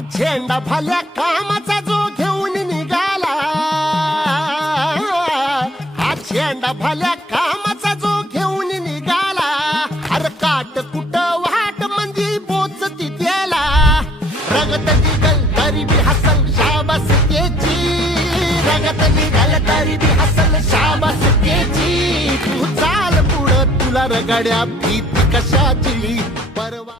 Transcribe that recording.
झेंडा भल्या कामाचा जो घेऊन निघाला, हा झेंडा भल्या कामाचा जो घेऊन निघाला, अरे काट कुट वाट म्हणजे बोचती त्याला, रगत निघल तरी बी हसल शाबास त्याची, रगत निघल तरी बी हसल शाबास त्याची. तू चाल पुढं तुला रगड्या भीती कशाची परवा.